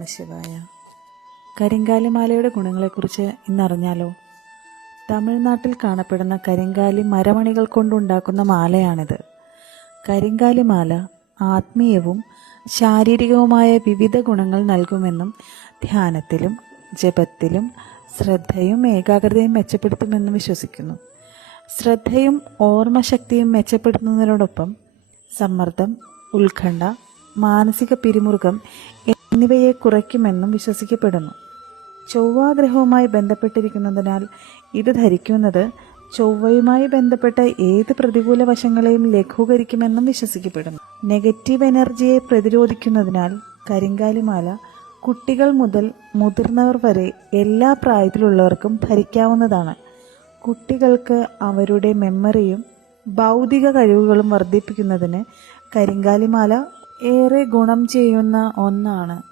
നമഃശിവായ. കരിങ്കാലിമാലയുടെ ഗുണങ്ങളെക്കുറിച്ച് ഇന്നറിഞ്ഞാലോ? തമിഴ്നാട്ടിൽ കാണപ്പെടുന്ന കരിങ്കാലി മരമണികൾ കൊണ്ടുണ്ടാക്കുന്ന മാലയാണിത്. കരിങ്കാലിമാല ആത്മീയവും ശാരീരികവുമായ വിവിധ ഗുണങ്ങൾ നൽകുമെന്നും ധ്യാനത്തിലും ജപത്തിലും ശ്രദ്ധയും ഏകാഗ്രതയും മെച്ചപ്പെടുത്തുമെന്നും വിശ്വസിക്കുന്നു. ശ്രദ്ധയും ഓർമ്മശക്തിയും മെച്ചപ്പെടുത്തുന്നതിനോടൊപ്പം സമ്മർദ്ദം, ഉത്കണ്ഠ, മാനസിക പിരിമുറുക്കം എന്നിവയെ കുറയ്ക്കുമെന്നും വിശ്വസിക്കപ്പെടുന്നു. ചൊവ്വാഗ്രഹവുമായി ബന്ധപ്പെട്ടിരിക്കുന്നതിനാൽ ഇത് ധരിക്കുന്നത് ചൊവ്വയുമായി ബന്ധപ്പെട്ട ഏത് പ്രതികൂല വശങ്ങളെയും ലഘൂകരിക്കുമെന്നും വിശ്വസിക്കപ്പെടുന്നു. നെഗറ്റീവ് എനർജിയെ പ്രതിരോധിക്കുന്നതിനാൽ കരിങ്കാലിമാല കുട്ടികൾ മുതൽ മുതിർന്നവർ വരെ എല്ലാ പ്രായത്തിലുള്ളവർക്കും ധരിക്കാവുന്നതാണ്. കുട്ടികൾക്ക് അവരുടെ മെമ്മറിയും ബൗദ്ധിക കഴിവുകളും വർദ്ധിപ്പിക്കുന്നതിന് കരിങ്കാലിമാല ഏറെ ഗുണം ചെയ്യുന്ന ഒന്നാണ്.